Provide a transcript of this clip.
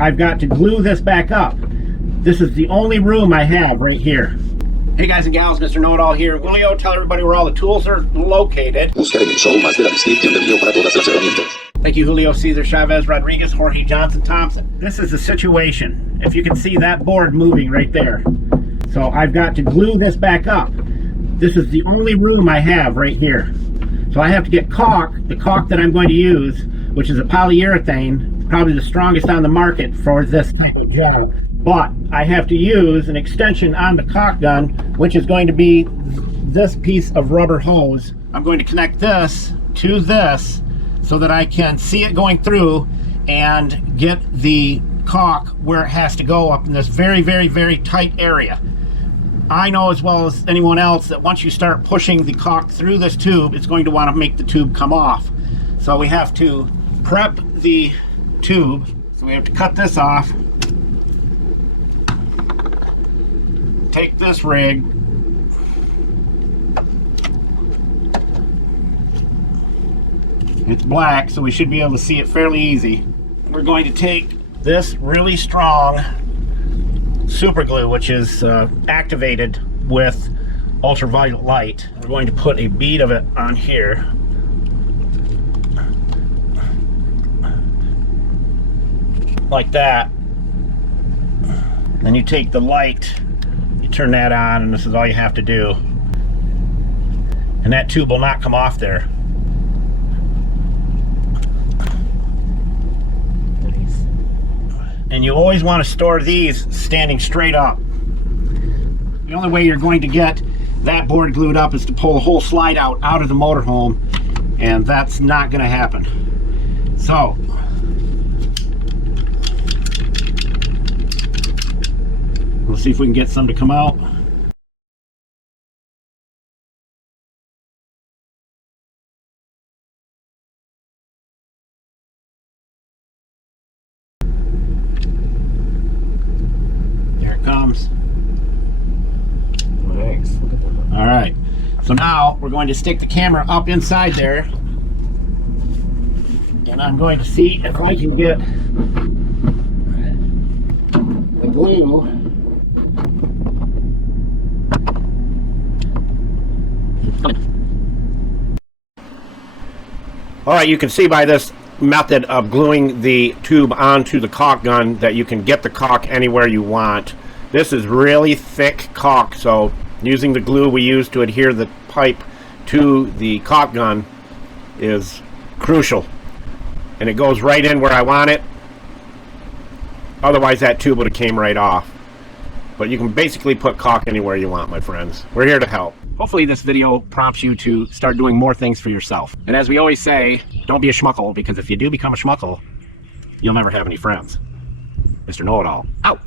I've got to glue this back up. This is the only room I have right here. Hey guys and gals, Mr. Know-It-All here. Julio, tell everybody where all the tools are located. Thank you, Julio, Cesar, Chavez, Rodriguez, Jorge, Johnson, Thompson. This is the situation. If you can see that board moving right there. So I've got to glue this back up. This is the only room I have right here. So I have to get caulk, the caulk that I'm going to use, which is a polyurethane, probably the strongest on the market for this type of job. But I have to use an extension on the caulk gun, which is going to be this piece of rubber hose. I'm going to connect this to this so that I can see it going through and get the caulk where it has to go up in this very, very, very tight area. I know as well as anyone else that once you start pushing the caulk through this tube, it's going to want to make the tube come off. So we have to prep the tube. So we have to cut this off. Take this rig, it's black, so we should be able to see it fairly easy. We're going to take this really strong super glue, which is activated with ultraviolet light. We're going to put a bead of it on here. Like that. Then you take the light, turn that on, and this is all you have to do, and that tube will not come off there. Nice. And you always want to store these standing straight up. The only way you're going to get that board glued up is to pull the whole slide out of the motorhome, and that's not going to happen. So we'll see if we can get some to come out. There it comes. Nice. All right. So now we're going to stick the camera up inside there, and I'm going to see if I can get the glue . All right, you can see by this method of gluing the tube onto the caulk gun that you can get the caulk anywhere you want. This is really thick caulk, so using the glue we use to adhere the pipe to the caulk gun is crucial. And it goes right in where I want it. Otherwise that tube would have came right off. But you can basically put caulk anywhere you want, my friends. We're here to help. Hopefully this video prompts you to start doing more things for yourself. And as we always say, don't be a schmuckle, because if you do become a schmuckle, you'll never have any friends. Mr. Know-It-All, out.